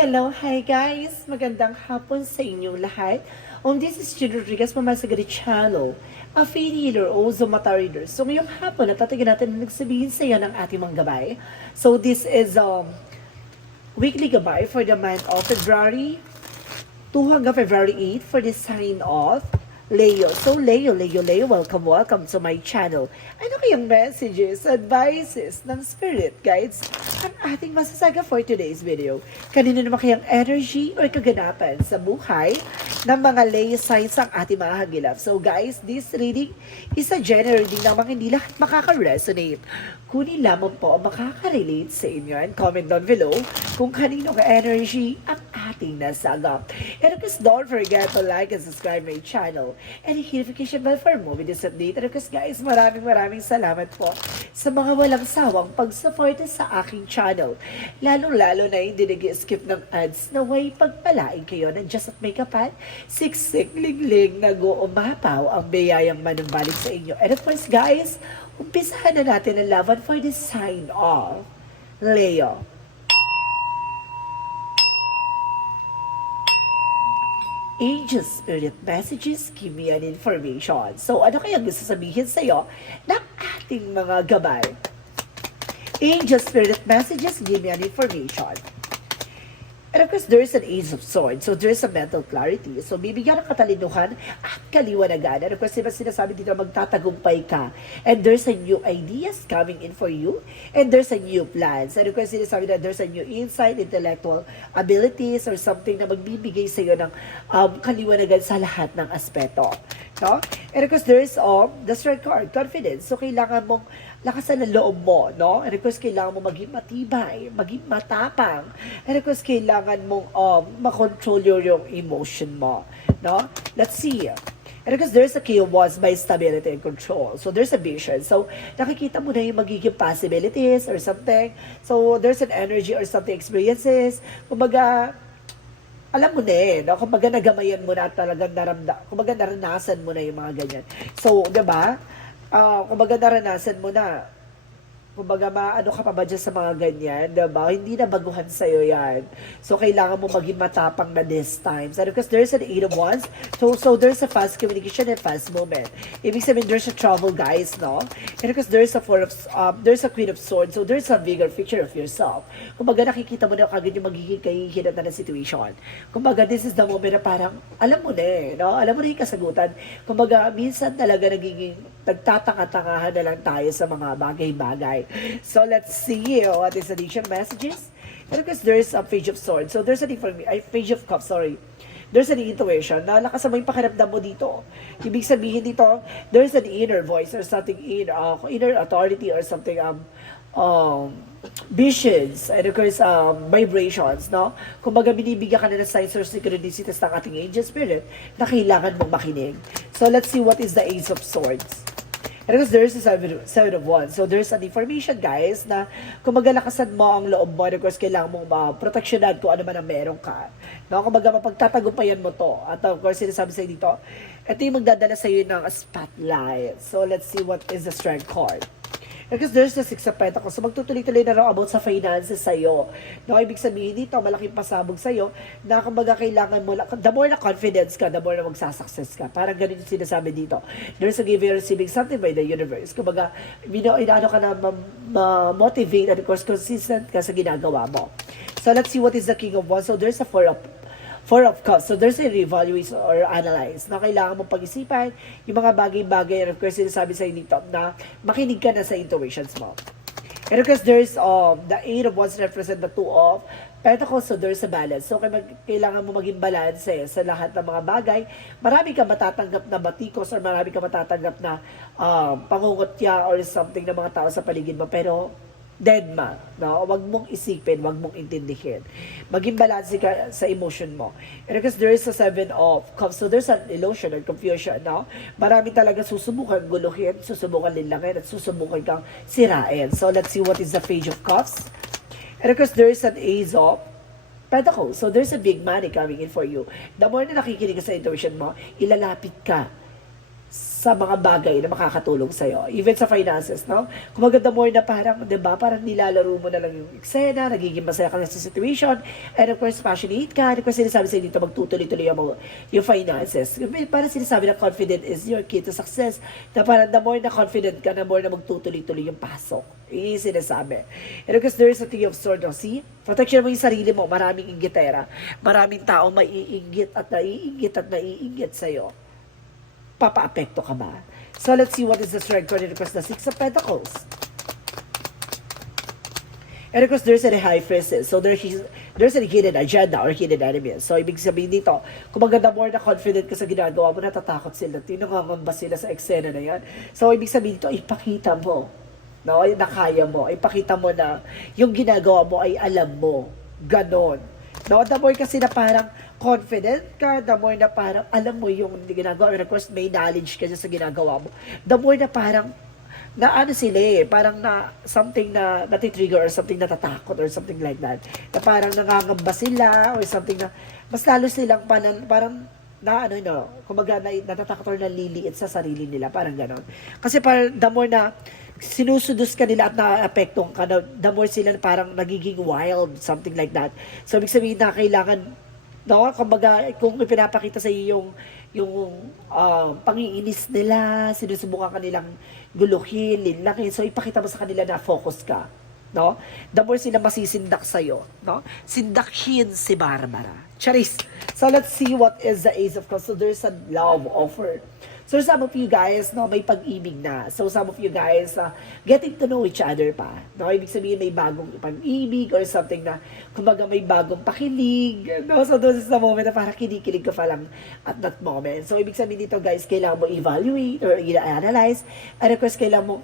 Hello, hi guys! Magandang hapon sa inyong lahat. This is Jude Rodriguez from my Sagari channel, a faith healer, also mata reader. So ngayong hapon, natatagan natin na nagsabihin sa iyo ng ating mga gabay. So this is weekly gabay for the month of February 2 hanggang February 8 for the sign of Leo. So Leo, welcome to my channel. Ano kayang messages, advices ng spirit guides ang ating masasaga for today's video? Kanino naman kayang energy or kaganapan sa buhay ng mga Leo signs ang ating mga hagilap? So guys, this reading is a general reading namang hindi lahat makaka-resonate. Kunin lamang po ang makaka-relate sa inyo and comment down below kung kanino ka energy ang ating nasagap. And of course, don't forget to like and subscribe my channel and hit notification bell for more videos update. And of course guys, maraming salamat po sa mga walang sawang pag-support sa aking channel. Lalong-lalo na hindi nag-skip ng ads na way pagpalain kayo ng Just at Makeupan, siksik, lingling, nag-uumapaw ang biyayang manumbalik sa inyo. And of course guys, umpisahan na natin ang laban for the sign of Leo. Angel Spirit Messages, give me an information. So, ano kaya gusto sabihin sa'yo ng ating mga gabay? Angel Spirit Messages, give me an information. And of course, there is an Ace of Swords. So, there is a mental clarity. So, bibigyan ng katalinuhan at kaliwanagan. And of course, diba sinasabi dito, magtatagumpay ka. And there's a new ideas coming in for you. And there's a new plans. And of course, sinasabi na there's a new insight, intellectual abilities, or something na magbibigay sa iyo ng kaliwanagan sa lahat ng aspeto. No? And of course, there is the strength card, confidence. So, kailangan mong lakasan ng loob mo, no? And of course, kailangan mo maging matibay, maging matapang. And of course, kailangan mong makontrol yung emotion mo, no? Let's see. And of course, there's a key of wands by stability and control. So, there's a vision. So, nakikita mo na yung magiging possibilities or something. So, there's an energy or something experiences. Kumbaga, alam mo na no? Kumbaga, nagamayan mo na talagang kumbaga, naranasan mo na yung mga ganyan. So, diba? Kumbaga naranasan mo na. Kumbaga maano ka pa ba dyan sa mga ganyan, diba? Hindi na baguhan sa'yo yan. So, kailangan mo maging matapang na this time. So, because there's an 8 of Wands, so there's a fast communication and fast movement. Ibig sabihin, there's a trouble, guys, no? And because there's a there's a Queen of Swords, so there's a bigger picture of yourself. Kumbaga, nakikita mo na kagad yung magiging kahihinatan na situation. Kumbaga, this is the moment na parang, alam mo na no? Alam mo na yung kasagutan. Kumbaga, minsan talaga nagiging nagtataka-takahan na lang tayo sa mga bagay-bagay. So, let's see what is the addition messages. And because there's a Page of Swords. So, there's Page of Cups, sorry. There's an intuition na lakas mo yung pakiramdam mo dito. Ibig sabihin dito, there's an inner voice or something, inner authority or something, visions, and of course, vibrations, no? Kumbaga, binibigyan ka na ng signs or synchronicities ng ating angel spirit na kailangan mong makinig. So, let's see what is the Ace of Swords. And because there's a seven of wands. So, there's an information, guys, na kumbaga lakasan mo ang loob mo. And of course, kailangan mong proteksyonan kung ano man ang meron ka. No? Kumbaga, mapagtatagumpayan mo to. At of course, sinasabi sa'yo dito, ito yung magdadala sa'yo ng spotlight. So, let's see what is the strength card. Because there's the Six of Pentacles. So, magtutuloy-tuloy na raw about sa finances sa'yo. No, ibig sabihin dito, malaking pasabog sa'yo na kumbaga kailangan mo, the more na confidence ka, the more na magsasuccess ka. Parang ganun yung sinasabi dito. There's a giving and receiving something by the universe. Kumbaga, inaano ka na motivate and of course, consistent ka sa ginagawa mo. So, let's see what is the King of Wands. So, there's a Four of Cups. So, there's a reevaluate or analyze na kailangan mong pag-isipan yung mga bagay-bagay. And of course, sinasabi sa'yo dito na makinig ka na sa intuitions mo. And of course, there's the 8 of Wands represent the 2 of Pentacles. So, there's a balance. So, kailangan mo maging balance sa lahat ng mga bagay. Marami ka matatanggap na batikos or marami ka matatanggap na pangungutya or something ng mga tao sa paligid mo. Pero, deadma, no? Wag mong isipin, wag mong intindihin. Maging balance ka sa emotion mo. And because there is a 7 of Cups, so there's an illusion or confusion, no? Marami talaga susubukan guluhin, susubukan linlangin, at susubukan kang sirain. So, let's see what is the Page of Cups. And because there is an Ace of Pentacles, so there's a big money coming in for you. The more na nakikinig ka sa intuition mo, ilalapit ka sa mga bagay na makakatulong sa'yo. Even sa finances, no? Kung maganda more na parang, di ba, parang nilalaro mo na lang yung eksena, nagiging masaya ka na sa situation, and of course, passionate ka, and of course, sinasabi sa'yo dito, magtutuloy-tuloy yung finances. Parang sinasabi na confident is your key to success, na parang the more na confident ka, na more na magtutuloy-tuloy yung pasok. Yun yung sinasabi. And of course, there is a Three of Swords, no? See? Protection mo yung sarili mo, maraming inggitera, maraming tao maiinggit at naiinggit sa'yo. Papa-apekto ka ba? So, let's see what is the strength card. And of course, the Six of Pentacles. And of course, there's a high priestess. So, there's a hidden agenda or hidden enemy. So, ibig sabihin dito, kung maganda more na confident ka sa ginagawa mo, natatakot sila. Tinangangamba sila sa eksena na yan. So, ibig sabihin dito, ipakita mo. No? Na kaya mo. Ipakita mo na yung ginagawa mo ay alam mo. Ganon. No? The more kasi na parang confident ka, the more na parang alam mo yung ginagawa. And of course, may knowledge ka sa ginagawa mo. The more na parang na ano sila parang na something na natitrigger or something natatakot or something like that. Na parang nangangamba sila or something na mas lalo silang parang na ano no, kumbaga natatakot or naliliit sa sarili nila, parang ganon. Kasi parang the more na sinusudos ka nila at naapektuhan ka, the more sila parang nagiging wild, something like that. So, ibig sabihin na kailangan no, kumbaga, kung pinapakita sa iyo yung pangiinis nila, sinusubukan kanilang guluhin, linlakin, so ipakita mo sa kanila na focus ka, no? The more sila masisindak sa iyo, no? Sindakhin si Barbara. Charis. So let's see what is the Ace of Cups. So there's a love offer. So some of you guys, no, may pag-ibig na. So some of you guys, getting to know each other pa. No, ibig sabihin may bagong pag-ibig or something na, kumbaga may bagong pakilig. No, so doon sa moment na parang kinikilig ka pa lang at that moment. So ibig sabihin dito guys, kailangan mo evaluate or i-analyze. And of course, kailangan mo,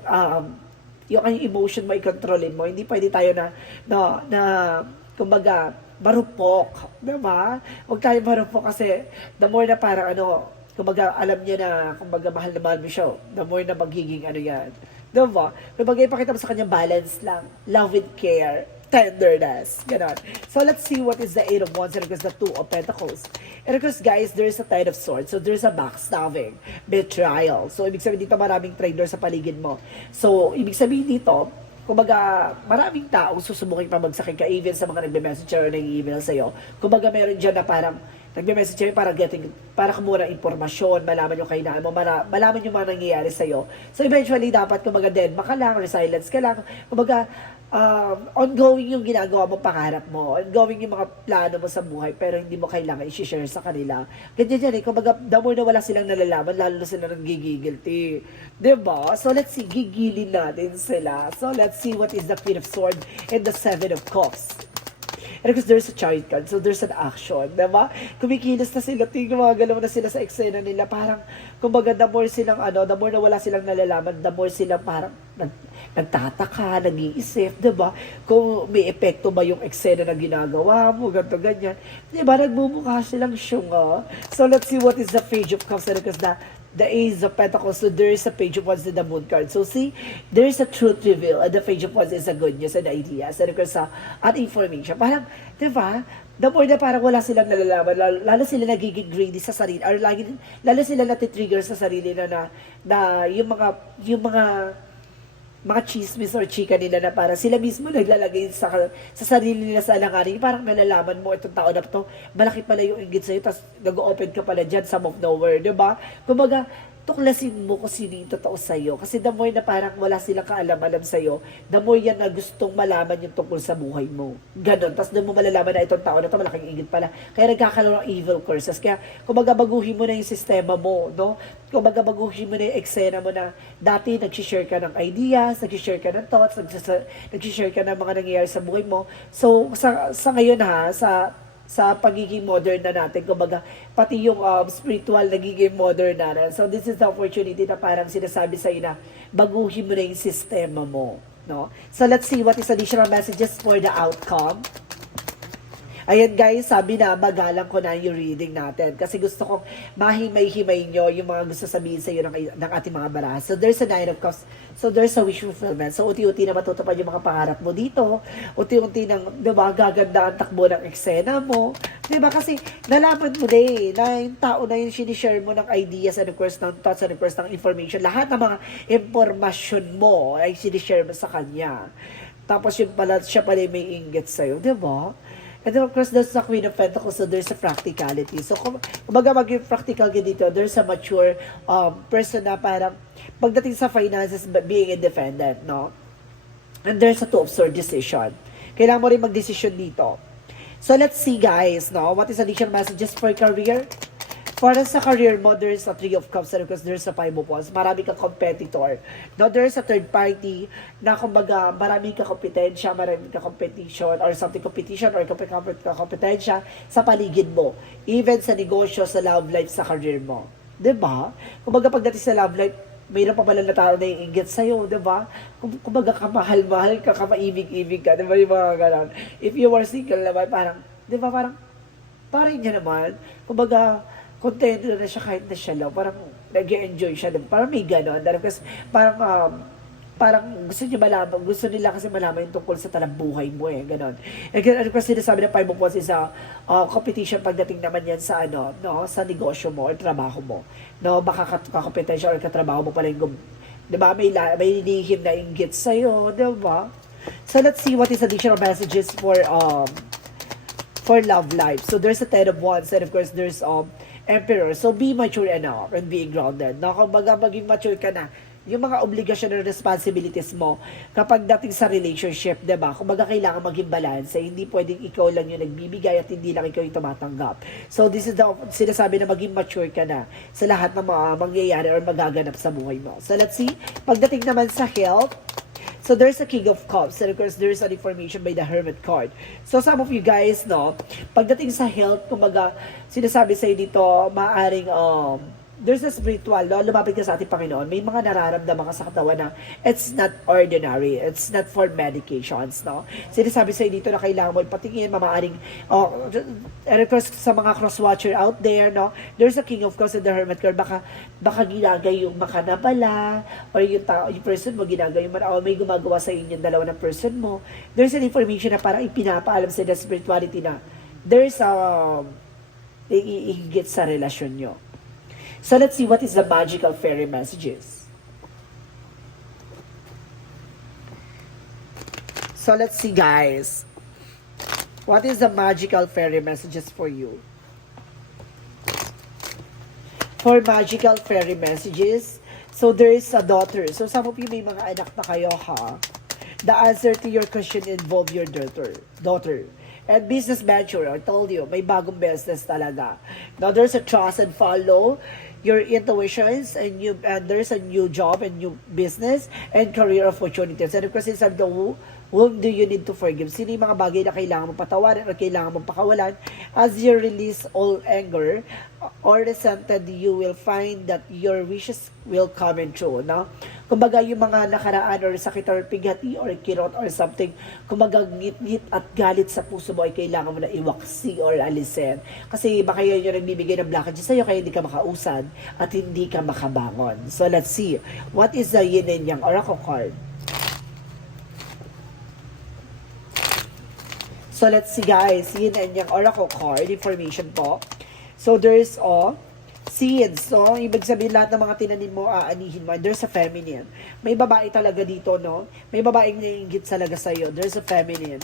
yung emotion mo, i-controlin mo. Hindi pwede tayo na kumbaga, marupok. Diba? Huwag tayo marupok kasi the more na parang kumbaga, alam niya na, kumbaga, mahal na mahal mo siya. The more na magiging yan. Diba? Kumbaga, ipakita mo sa kanya balance lang. Love and care. Tenderness. Ganon. So, let's see what is the Eight of Wands and of course the Two of Pentacles. And of course, guys, there's a Ten of Swords. So, there's a backstabbing. Betrayal. So, ibig sabihin dito, maraming traitor sa paligid mo. So, ibig sabihin dito, kumbaga, maraming tao susubukin pa magsakin ka even sa mga nagbe-message or nag-email sa'yo. Kumbaga, meron dyan na parang nagme-message kayo para kumuha ng impormasyon, malaman yung kainaan mo, malaman yung mga nangyayari sa'yo. So eventually, dapat kumaga deadma ka lang, or silence ka lang. Kumaga, ongoing yung ginagawa mo, pangarap mo, ongoing yung mga plano mo sa buhay, pero hindi mo kailangan i-share sa kanila. Ganyan yan Kumaga, the more na wala silang nalalaman, lalo na sila nang gigigilty. Diba? So let's see, gigilin natin sila. So let's see what is the Queen of Swords and the Seven of Cups. And because there's a Chariot card, so there's an action, diba? Kumikilos na sila, gumagalaw na sila sa eksena nila, parang, kumbaga, the more silang, the more na wala silang nalalaman, the more silang parang, nagtataka, nag-iisip, diba? Kung may epekto ba yung eksena na ginagawa mo, ganito, ganyan. Diba? Nagmumukha silang syunga. So, let's see what is the Page of Cups, and because the Ace of Pentacles, so there is a Page of Wands in the Moon card. So see, there is a truth reveal, and the Page of Wands is a good news and ideas, and of course, an information. Parang, di ba, the more na parang wala silang nalalaman, lalo sila nagiging greedy sa sarili, or lalo sila natitrigger sa sarili na yung mga chismis or chika nila na parang sila mismo naglalagay sa sarili nila sa alanganin. Parang nalalaman mo itong tao na to, malaki pala yung inggit sa'yo, tapos nag-open ka pala dyan, some of nowhere, di ba? Kumbaga, tuklasin mo kung sino yung totoo sa'yo. Kasi the more na parang wala silang kaalam-alam sa'yo, the more yan na gustong malaman yung tungkol sa buhay mo. Ganon. Tapos doon mo malalaman na itong tao na ito, malaking inggit pala. Kaya nagkakaroon ng evil curses. Kaya, kumbaga, baguhin mo na yung sistema mo, no? Kumbaga, baguhin mo na yung eksena mo na dati nag-share ka ng ideas, nag-share ka ng thoughts, nag-share ka ng mga nangyayari sa buhay mo. So, sa ngayon sa pagiging modern na natin, kumbaga, pati yung spiritual nagiging modern na. So, this is the opportunity na parang sinasabi sa'yo na baguhin mo na yung sistema mo. No? So, let's see what is additional messages for the outcome. Ayan guys, sabi na, magalang ko na yung reading natin. Kasi gusto kong mahimay-himay nyo yung mga gusto sabihin sa iyo ng ating mga baraha. So there's a Nine of Cups. So there's a wish fulfillment. So unti-unti na matutupad yung mga pangarap mo dito. Unti-unti nang, diba, gaganda ang takbo ng eksena mo. Diba? Kasi nalaman mo na na yung tao na yung sinishare mo ng ideas and of course ng thoughts and of course ng information. Lahat ng mga impormasyon mo ay sinishare mo sa kanya. Tapos yun pala, siya pala may inggit sa'yo, di ba? And then of course, there's the Queen of Pentacles, so there's a practicality. So, kumbaga maging practical ka dito, there's a mature person na parang, pagdating sa finances, being independent, no? And there's a Two of Swords decision. Kailangan mo rin mag-decision dito. So, let's see guys, no? What is additional messages for career? Para sa career mo, there's a Three of Cups because there's a Five of Wands. Marami kang competitor. Now, there's a third party na kumbaga marami kang kompetensya, marami kang competition or something competition or kompetensya sa paligid mo. Even sa negosyo, sa love life, sa career mo. Diba? Kumbaga pagdating sa love life, mayroon pa pala na tao na iinggit sa'yo, di ba? Kumbaga kamahal-mahal ka, kamaibig-ibig ka, di ba yung mga ganon? If you are single naman, parang, di ba, parang niya naman, kumbaga, contento na siya kahit na siya lang. Parang nag-enjoy siya. Parang may gano'n. Kasi parang gusto nila kasi malaman yung tungkol sa talang buhay mo eh. Gano'n. And kasi sinasabi na Five of Wands is a competition pagdating naman yan sa sa negosyo mo or trabaho mo. No, baka kakompetensya or katrabaho mo pala yung di ba? May lihim na inggit sa'yo. Di ba? So let's see what is additional messages for love life. So there's a Ten of Wands and of course there's Emperor. So, be mature enough and be grounded. No, kumbaga maging mature ka na. Yung mga obligasyon and responsibilities mo kapag dating sa relationship, diba? Kumbaga kailangan maging balance. Hindi pwedeng ikaw lang yung nagbibigay at hindi lang ikaw yung tumatanggap. So, this is the sinasabi na maging mature ka na sa lahat ng mga mangyayari or magaganap sa buhay mo. So, let's see. Pagdating naman sa health, so there's a King of Cups and of course there's an information by the Hermit card. So some of you guys, no, pagdating sa health, kumbaga sinasabi sa dito, maaring there's a spiritual, no? Lumapit ka sa ating Panginoon, may mga nararamdaman ka sa katawan na it's not ordinary, it's not for medications, no? Sinasabi sa dito na kailangan mo ipatingin, mamaaring, and of course, sa mga cross-watcher out there, no? There's a King of Cups and the Hermit card, baka ginagay yung makana pala, or yung person mo ginagay yung o may gumagawa sa inyo dalawa ng person mo. There's an information na parang ipinapaalam sa spirituality na there's iinggit sa relasyon nyo. So let's see what is the magical fairy messages. So let's see guys. What is the magical fairy messages for you? For magical fairy messages, so there is a daughter. So some of you may mga anak na kayo ha. The answer to your question involve your daughter. And business venture, I told you, may bagong business talaga. Now there's a trust and follow your intuitions and there's a new job and new business and career opportunities. And of course, it's the whom do you need to forgive? Sino yung mga bagay na kailangan mong patawarin o kailangan mong pakawalan? As you release all anger or resentment, you will find that your wishes will come in true, no? Kumbaga yung mga nakaraan or sakit or pighati or kirot or something, kumbaga ngit-ngit at galit sa puso mo ay kailangan mo na iwaksi or alisin. Kasi baka yun yung nagbibigay ng blockages sa'yo kaya hindi ka makausad at hindi ka makabangon. So let's see. What is the yin and yang oracle card? So let's see guys, yin and yang oracle card information po. So there's seeds. So ibig sabihin lahat ng mga tinanim mo aanihin mo. There's a feminine. May babae talaga dito, no? May babaeng naiinggit talaga sa iyo. There's a feminine.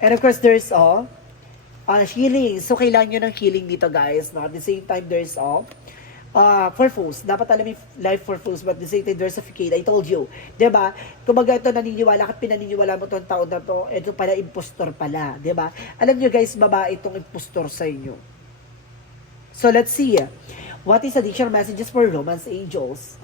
And of course there's healing. So kailangan nyo ng healing dito guys, no? At the same time there's purpose. Dapat alam yung life purpose, but at the same time, there's a facade. I told you. Diba? Kumbaga ito naniniwala, at pinaniniwala mo itong taon na to, ito pala impostor pala. Diba? Alam nyo guys, babae itong impostor sa inyo. So let's see. What is additional messages for romance angels?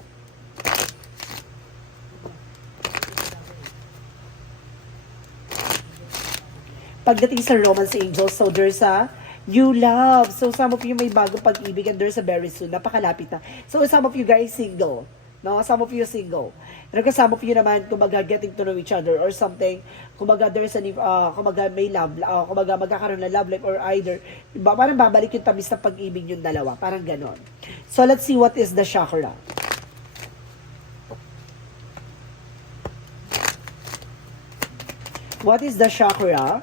Pagdating sa romance angels, so there's a new love. So some of you may bagong pag-ibig and there's a very soon. Napakalapit na. So some of you guys single. No, some of you single. And some of you naman, kumbaga getting to know each other or something, kumbaga there's an, kumbaga may love, kumbaga magkakaroon ng love life or either, parang babalik yung tamis ng pag-ibig yung dalawa. Parang ganon. So, let's see what is the chakra. What is the chakra?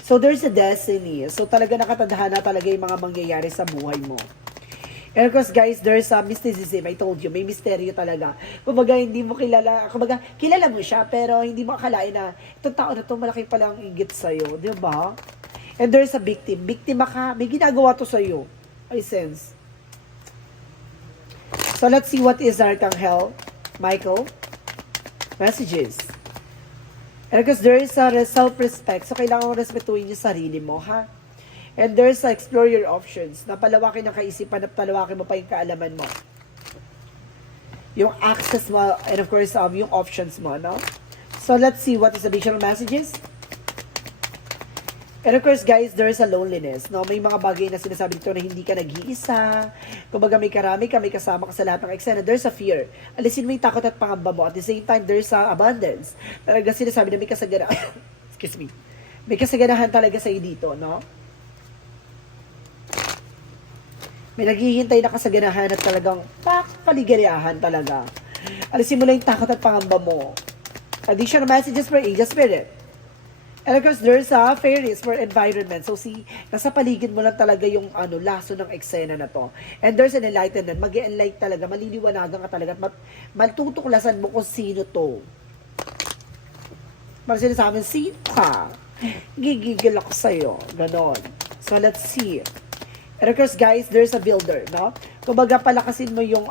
So, there's a destiny. So, talaga nakatadhana talaga yung mga mangyayari sa buhay mo. And of course, guys, there's a mysticism. I told you, may misteryo talaga. Kumbaga, hindi mo kilala, kumbaga, kilala mo siya, pero hindi mo akalain na itong tao na to malaki palang inggit sa'yo. Di ba? And there's a victim. Biktima ka, may ginagawa to sa'yo. I sense. So, let's see what is Archangel Michael. Messages. And because there is a self-respect, so kailangan mo respetuhin yung sarili mo, ha? And there's explore your options. Napalawakin ang kaisipan, napalawakin mo pa yung kaalaman mo. Yung access mo, and of course, yung options mo, no? So, let's see what is the additional messages. And of course, guys, there's a loneliness, no? May mga bagay na sinasabi dito na hindi ka nag-iisa. Kumbaga, may karami ka, may kasama ka sa lahat ng eksena. There's a fear. Alisin mo yung takot at pangamba mo. At the same time, there's a abundance. Talaga sinasabi na may kasaganahan. Excuse me. May kasaganahan talaga sa'yo dito, no? May naghihintay na kasaganahan at talagang kaligayahan talaga. Alisin mo lang yung takot at pangamba mo. Additional messages for Angel Spirit. And of course, there's a fairies for environment. So, nasa paligid mo lang talaga yung laso ng eksena na to. And there's an enlightenment. Mag-enlight talaga. Maliliwanagan ka talaga. At matutuklasan mo kung sino to. Para sinasabi, sino ka? Gigigil ako sa'yo. Ganon. So, let's see. And of course, guys, there's a builder, no? Kumbaga, palakasin mo yung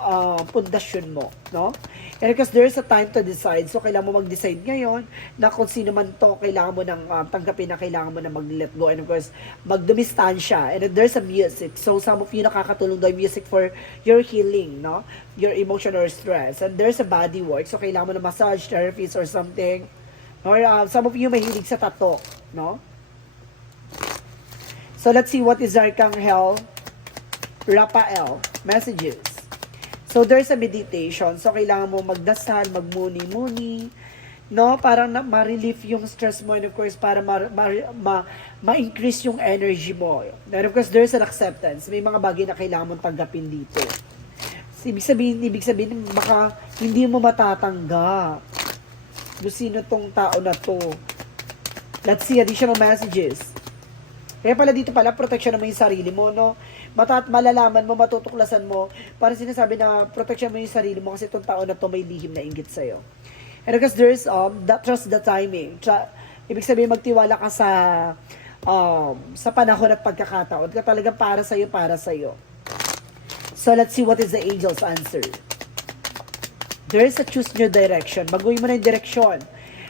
pundasyon mo, no? And of course, there's a time to decide. So, kailangan mo mag-decide ngayon na kung sino man to, kailangan mo nang tanggapin na kailangan mo na mag-let go. And of course, magdumistansya. And there's a music. So, some of you nakakatulong daw music for your healing, no? Your emotion or stress. And there's a body work. So, kailangan mo na massage therapist or something. Or some of you mahilig sa tattoo, no? So, let's see what is Archangel Raphael messages. So, there's a meditation. So, kailangan mo magdasal, magmuni-muni, no? Parang ma-relief yung stress mo and of course, para ma-increase yung energy mo. And of course, there's an acceptance. May mga bagay na kailangan mong tanggapin dito. So, ibig sabihin, baka hindi mo matatanggap. Sino tong tao na to? Let's see additional messages. Kaya pala dito pala, protection mo yung sarili mo, no? Malalaman mo, matutuklasan mo. Para sinasabi na protection mo yung sarili mo kasi itong tao na to may lihim na inggit sa'yo. And because there's, trust the timing. Ibig sabihin, magtiwala ka sa panahon at pagkakataon. Ka talagang para sa'yo, para sa'yo. So, let's see what is the angel's answer. There is a choose new direction. Baguhin mo na yung direksyon.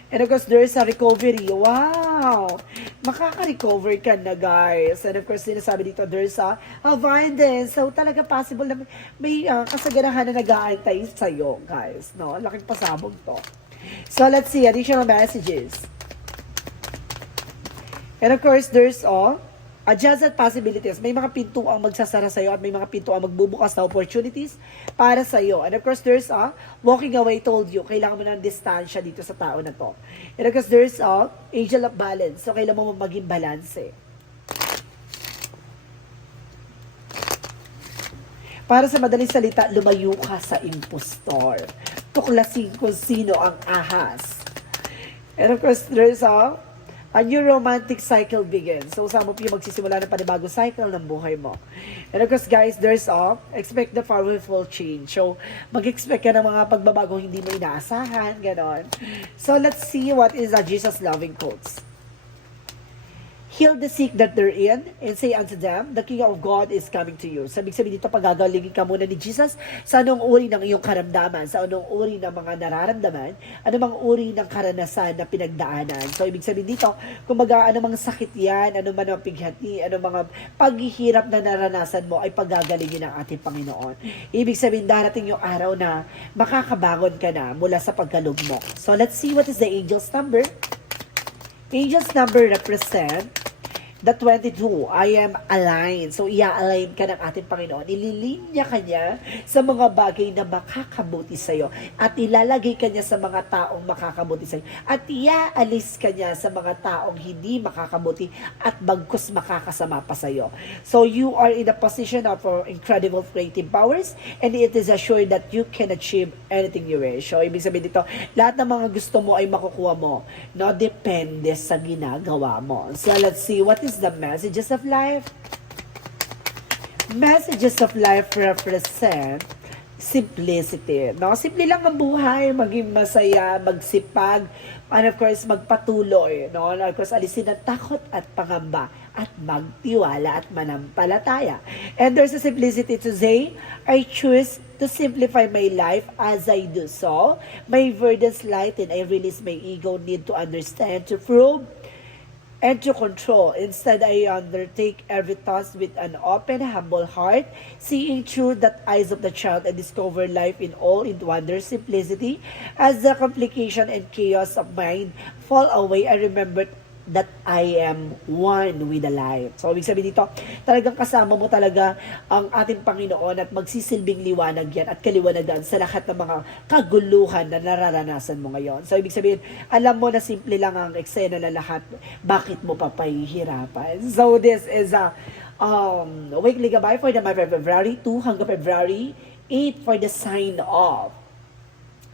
And of course, there is a recovery. Wow! Makaka-recover ka na, guys. And of course, sinasabi dito, there is a abundance. So, talaga possible na may kasaganahan na nag-aantay sa'yo, guys. No? Laking pasabog to. So, let's see. Additional messages. And of course, there's adjusted possibilities. May mga pinto ang magsasara sa'yo at may mga pinto ang magbubukas na opportunities para sa'yo. And of course, there's walking away, told you, kailangan mo ng distansya dito sa tao na to. And of course, there's angel of balance. So, kailangan mo maging balance. Para sa madaling salita, lumayo ka sa impostor. Tuklasin kung sino ang ahas. And of course, there's a new romantic cycle begins. So, some of you magsisimula ng panibagong cycle ng buhay mo. And of course, guys, there's expect the powerful change. So, mag-expect ka ng mga pagbabagong hindi mo inaasahan, ganon. So, let's see what is Jesus' loving quotes. Heal the sick that they're in and say unto them, the King of God is coming to you. Sabi dito, pagagalingin ka muna ni Jesus sa anong uri ng iyong karamdaman, sa anong uri ng mga nararamdaman, anumang uri ng karanasan na pinagdaanan. So, ibig sabihin dito, kumbaga, anumang sakit yan, anuman ang pighati, anumang mga paghihirap na naranasan mo ay pagagalingin ng ating Panginoon. Ibig sabihin, darating yung araw na makakabangon ka na mula sa pagkalugmok. So, let's see what is the angel's number. Angel's number represent. The 22, I am aligned. So, ia-align ka ng ating Panginoon. Ililinya ka niya sa mga bagay na makakabuti sa'yo. At ilalagay ka niya sa mga taong makakabuti sa'yo. At iaalis ka niya sa mga taong hindi makakabuti at bagkus makakasama pa sa'yo. So, you are in a position of incredible creative powers and it is assured that you can achieve anything you wish. So, ibig sabihin dito, lahat ng mga gusto mo ay makukuha mo. No, depende sa ginagawa mo. So, let's see, what is the messages of life? Messages of life represent simplicity. No? Simple lang ang buhay, maging masaya, magsipag, and of course, magpatuloy. No? And of course, alisin ang takot at pangamba at magtiwala at manampalataya. And there's a simplicity to say, I choose to simplify my life as I do so. My burdens lighten, I release my ego need to understand, to prove, and to control. Instead, I undertake every task with an open, humble heart, seeing through the eyes of the child and discover life in all its wonder, simplicity. As the complication and chaos of mind fall away, I remember that I am one with the light. So, ibig sabihin dito, talagang kasama mo talaga ang ating Panginoon at magsisilbing liwanag yan at kaliwanagan sa lahat ng mga kaguluhan na nararanasan mo ngayon. So, ibig sabihin, alam mo na simple lang ang eksena na lahat, bakit mo pa pahihirapan? So, this is a weekly gabay for the month of February 2 hanggang February 8 for the sign of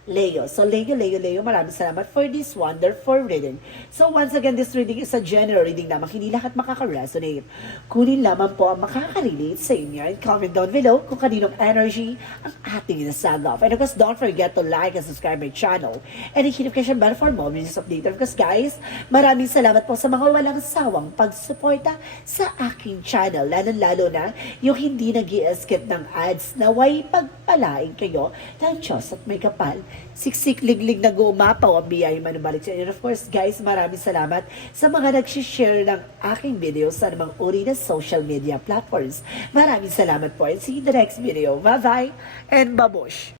Leo. So, Leo, maraming salamat for this wonderful reading. So, once again, this reading is a general reading lamang. Hindi lahat makaka-resonate. Kunin lamang po ang makaka-relate sa inyo. And comment down below kung kaninong energy ang ating nasagap. And of course, don't forget to like and subscribe my channel. And hit notification bell for more videos update. Of course, guys, maraming salamat po sa mga walang sawang pagsuporta sa aking channel. Lalo na yung hindi nag-i-skip ng ads na way pagpalain kayo ng Diyos at may kapal. Siksik liglig na gumapaw ang biyay manubalik sa inyo. And of course, guys, maraming salamat sa mga nag-share ng aking videos sa namang uri na social media platforms. Maraming salamat po and see you in the next video. Bye-bye and babush!